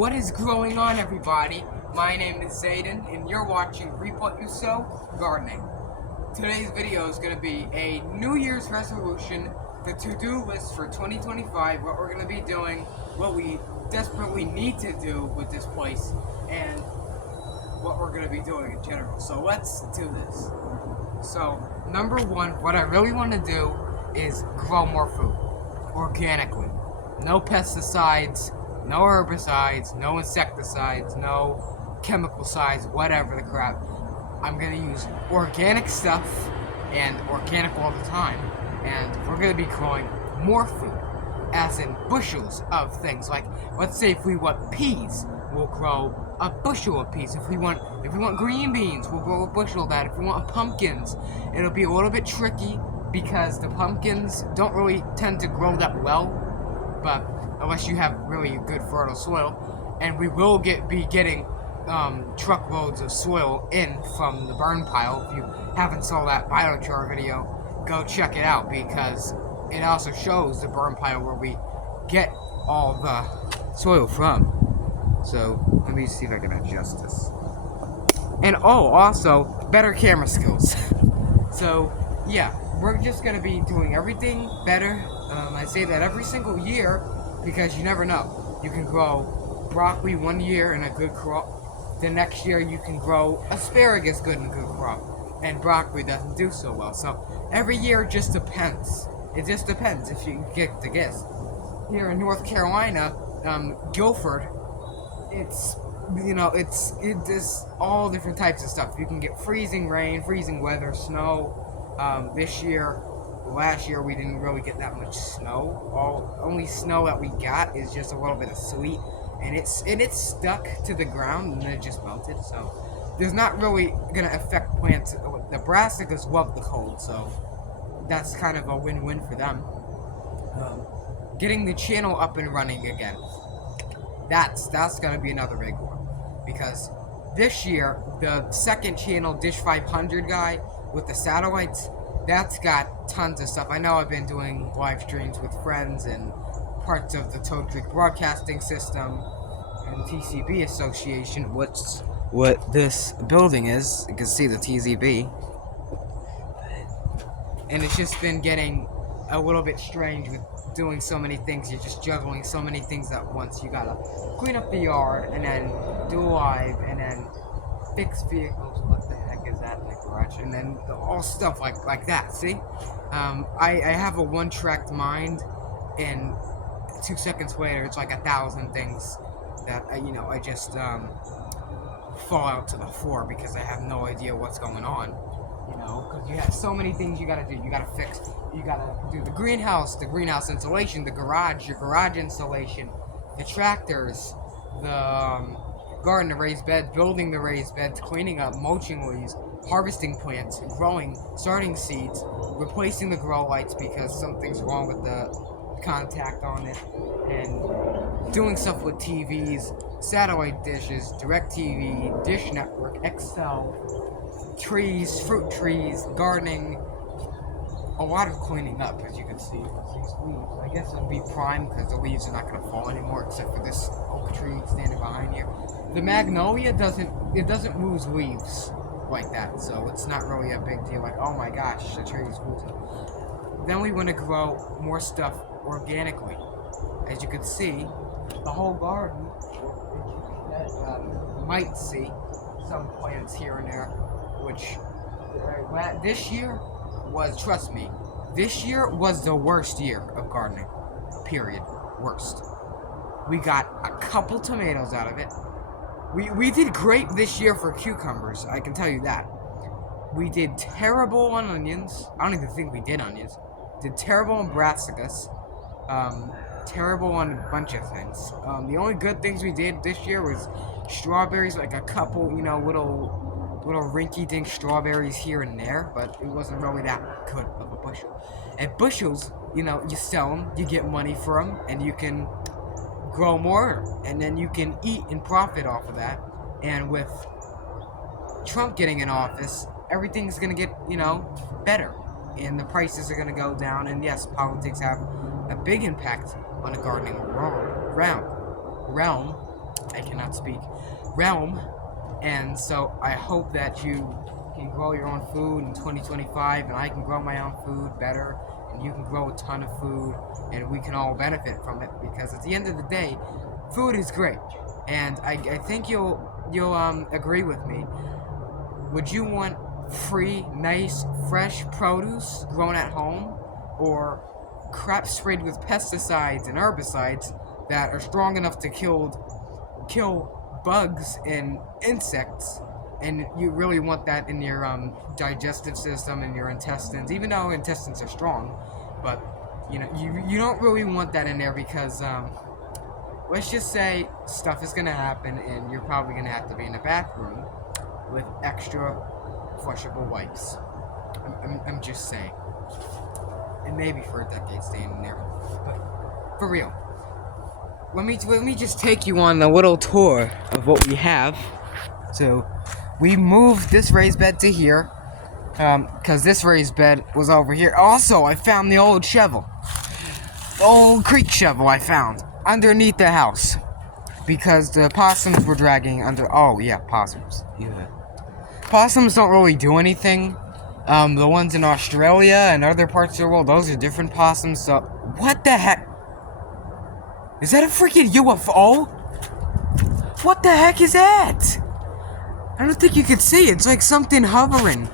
What is going on, everybody? My name is Zayden, and you're watching Reap What You Sow Gardening. Today's video is going to be a New Year's resolution, the to-do list for 2025, what we're going to be doing, what we desperately need to do with this place, and what we're going to be doing in general. So let's do this. So, number one, what I really want to do is grow more food, organically. No pesticides, no herbicides, no insecticides, no chemical sides, whatever the crap. I'm going to use organic stuff and organic all the time. And we're going to be growing more food, as in bushels of things. Like, let's say if we want peas, we'll grow a bushel of peas. If we want green beans, we'll grow a bushel of that. If we want pumpkins, it'll be a little bit tricky because the pumpkins don't really tend to grow that well, but unless you have really good fertile soil. And we will be getting truckloads of soil in from the burn pile. If you haven't saw that biochar video, go check it out, because it also shows the burn pile where we get all the soil from. So let me see if I can adjust this. And also better camera skills. So yeah, we're just gonna be doing everything better. I say that every single year because you never know. You can grow broccoli one year in a good crop. The next year you can grow asparagus good in a good crop, and broccoli doesn't do so well. So every year it just depends. It just depends if you get the guess. Here in North Carolina, Guilford, it's all different types of stuff. You can get freezing rain, freezing weather, snow. Last year we didn't really get that much snow. Only snow that we got is just a little bit of sleet, and it's stuck to the ground and then it just melted. So there's not really gonna affect plants. The brassicas love the cold, so that's kind of a win-win for them. Getting the channel up and running again. That's gonna be another big one, because this year the second channel, Dish 500 guy with the satellites, that's got tons of stuff. I know I've been doing live streams with friends and parts of the Toad Creek Broadcasting System and TCB Association, what this building is. You can see the TZB. And it's just been getting a little bit strange with doing so many things. You're just juggling so many things at once. You gotta clean up the yard, and then do live, and then fix vehicles. What the heck is that in the garage? And then all stuff like that. See, I have a one-tracked mind, and 2 seconds later, it's like 1,000 things that I just fall out to the floor because I have no idea what's going on. Because you have so many things you gotta do. You gotta fix. You gotta do the greenhouse insulation, the garage, your garage insulation, the tractors, the garden, the raised beds, building the raised beds, cleaning up, mulching leaves, harvesting plants, growing, starting seeds, replacing the grow lights because something's wrong with the contact on it, and doing stuff with TVs, satellite dishes, DirecTV, Dish Network, Excel, trees, fruit trees, gardening. A lot of cleaning up, as you can see. These leaves, I guess it'll be prime because the leaves are not going to fall anymore, except for this oak tree standing behind you. The magnolia doesn't lose leaves like that, so it's not really a big deal. Like, oh my gosh, the tree is losing. Then we want to grow more stuff organically. As you can see, the whole garden. You might see some plants here and there, which this year was, trust me, this year was the worst year of gardening. Period. Worst. We got a couple tomatoes out of it. We did great this year for cucumbers, I can tell you that. We did terrible on onions. I don't even think we did onions. Did terrible on brassicas. Terrible on a bunch of things. The only good things we did this year was strawberries, like a couple, little rinky-dink strawberries here and there, but it wasn't really that good of a bushel. And bushels, you sell them, you get money for them, and you can grow more, and then you can eat and profit off of that. And with Trump getting in office, everything's gonna get, better, and the prices are gonna go down. And yes, politics have a big impact on the gardening realm. I cannot speak, realm. And so I hope that you can grow your own food in 2025, and I can grow my own food better, and you can grow a ton of food, and we can all benefit from it, because at the end of the day, food is great. And I think you'll agree with me. Would you want free, nice, fresh produce grown at home, or crap sprayed with pesticides and herbicides that are strong enough to kill bugs and insects, and you really want that in your digestive system and your intestines, even though intestines are strong, but you don't really want that in there, because let's just say stuff is gonna happen and you're probably gonna have to be in the bathroom with extra flushable wipes. I'm just saying. And maybe for a decade staying in there. But for real. Let me just take you on a little tour of what we have. So we moved this raised bed to here. Cause this raised bed was over here. Also, I found the old shovel. The old creek shovel I found underneath the house. Because the possums were dragging under. Oh yeah, possums. Yeah. Possums don't really do anything. The ones in Australia and other parts of the world, those are different possums. So, what the heck? Is that a freaking UFO? What the heck is that? I don't think you can see it. It's like something hovering.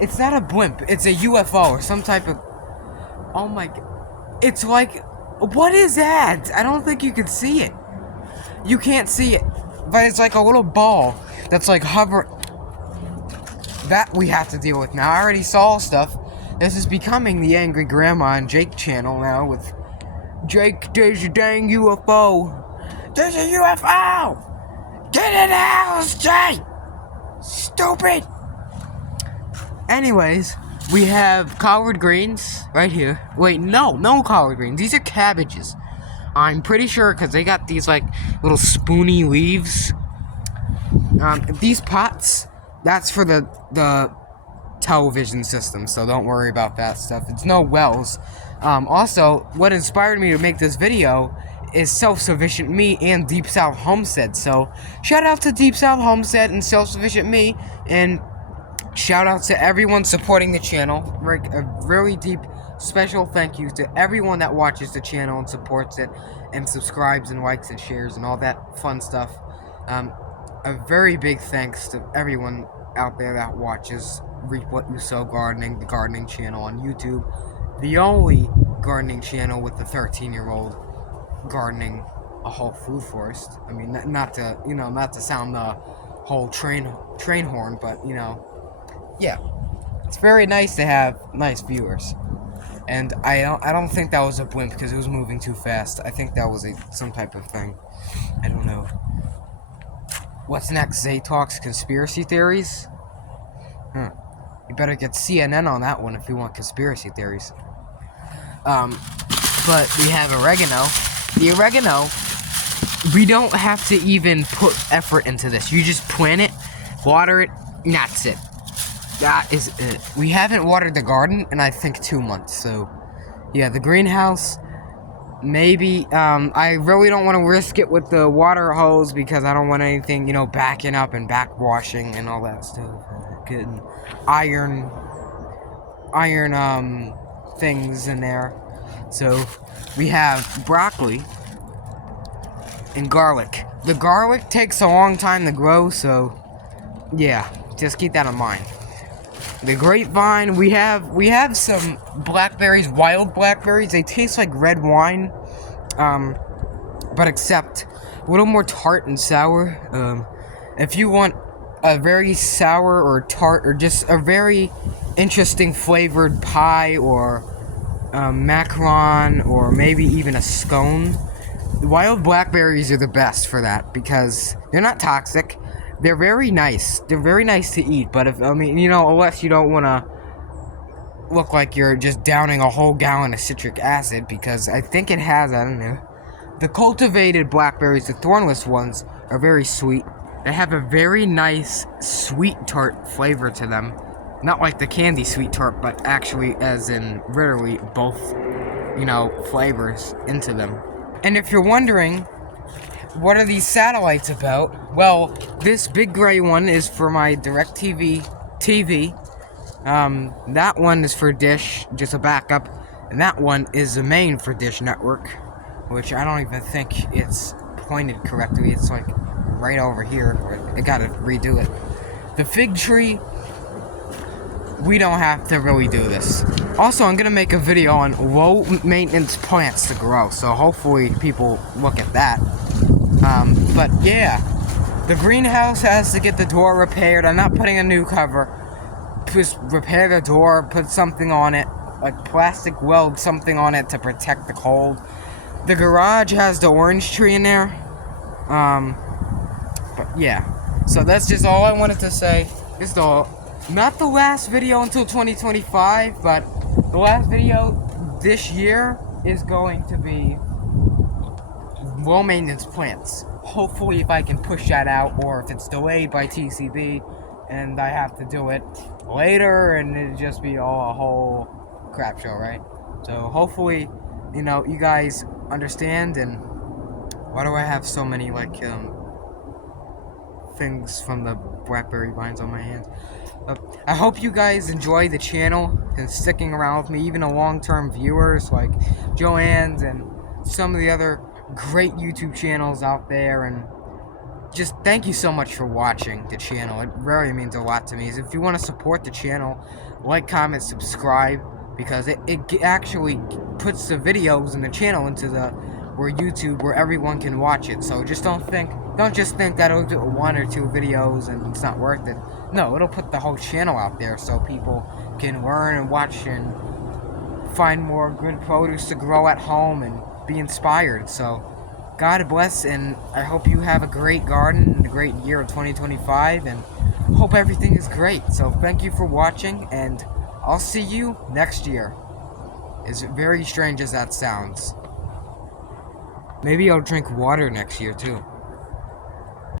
It's not a blimp. It's a UFO or some type of. Oh my god. It's like. What is that? I don't think you can see it. You can't see it. But it's like a little ball that's like hovering. That we have to deal with now. I already saw stuff. This is becoming the Angry Grandma and Jake channel now with Jake, there's a dang UFO. There's a UFO! Get in the house, Jake! Stupid! Anyways, we have collard greens right here. Wait, no collard greens. These are cabbages. I'm pretty sure because they got these like little spoony leaves. These pots, that's for the television system, so don't worry about that stuff. It's no wells. Also, what inspired me to make this video is Self-Sufficient Me and Deep South Homestead. So, shout out to Deep South Homestead and Self-Sufficient Me, and shout out to everyone supporting the channel. A really deep, special thank you to everyone that watches the channel and supports it, and subscribes and likes and shares and all that fun stuff. A very big thanks to everyone out there that watches Reap What You Sow Gardening, the gardening channel on YouTube. The only gardening channel with the 13-year-old gardening a whole food forest. I mean, not to sound the whole train horn, but yeah, it's very nice to have nice viewers. And I don't think that was a blimp because it was moving too fast. I think that was some type of thing. I don't know. What's next? Zay talks conspiracy theories? You better get CNN on that one if you want conspiracy theories. But we have oregano. The oregano, we don't have to even put effort into this. You just plant it, water it, and that's it. That is it. We haven't watered the garden in, I think, 2 months. So, yeah, the greenhouse, maybe. I really don't want to risk it with the water hose because I don't want anything, backing up and backwashing and all that stuff. Getting iron things in there. So we have broccoli and garlic. The garlic takes a long time to grow, so yeah, just keep that in mind. The grapevine, we have some blackberries, wild blackberries. They taste like red wine, but except a little more tart and sour. If you want a very sour or tart or just a very interesting flavored pie or macaron or maybe even a scone, wild blackberries are the best for that because they're not toxic. They're very nice. They're very nice to eat, but unless you don't want to look like you're just downing a whole gallon of citric acid, because I think it has, I don't know. The cultivated blackberries, the thornless ones, are very sweet. They have a very nice sweet tart flavor to them. Not like the candy sweet tart, but actually as in literally both, flavors into them. And if you're wondering what are these satellites about? Well, this big gray one is for my DirecTV TV. That one is for Dish, just a backup. And that one is the main for Dish Network, which I don't even think it's pointed correctly. It's like right over here. I gotta redo it. The fig tree, we don't have to really do this. Also, I'm gonna make a video on low maintenance plants to grow, so hopefully people look at that. But yeah, the greenhouse has to get the door repaired. I'm not putting a new cover. Just repair the door, put something on it, like plastic weld something on it to protect the cold. The garage has the orange tree in there. But yeah, so that's just all I wanted to say. It's not the last video until 2025, but the last video this year is going to be low maintenance plants. Hopefully, if I can push that out, or if it's delayed by TCB and I have to do it later, and it'll just be all a whole crap show, right? So hopefully, you know, you guys understand. And why do I have so many like things from the blackberry vines on my hands? I hope you guys enjoy the channel and sticking around with me, even the long-term viewers like Joanne's and some of the other great YouTube channels out there. And just thank you so much for watching the channel. It really means a lot to me. If you want to support the channel, like, comment, subscribe, because it actually puts the videos in the channel into the YouTube where everyone can watch it. So just don't just think that it'll do 1 or 2 videos and it's not worth it. No, it'll put the whole channel out there so people can learn and watch and find more good produce to grow at home and be inspired. So God bless, and I hope you have a great garden and a great year of 2025, and hope everything is great. So thank you for watching, and I'll see you next year. As very strange as that sounds. Maybe I'll drink water next year too.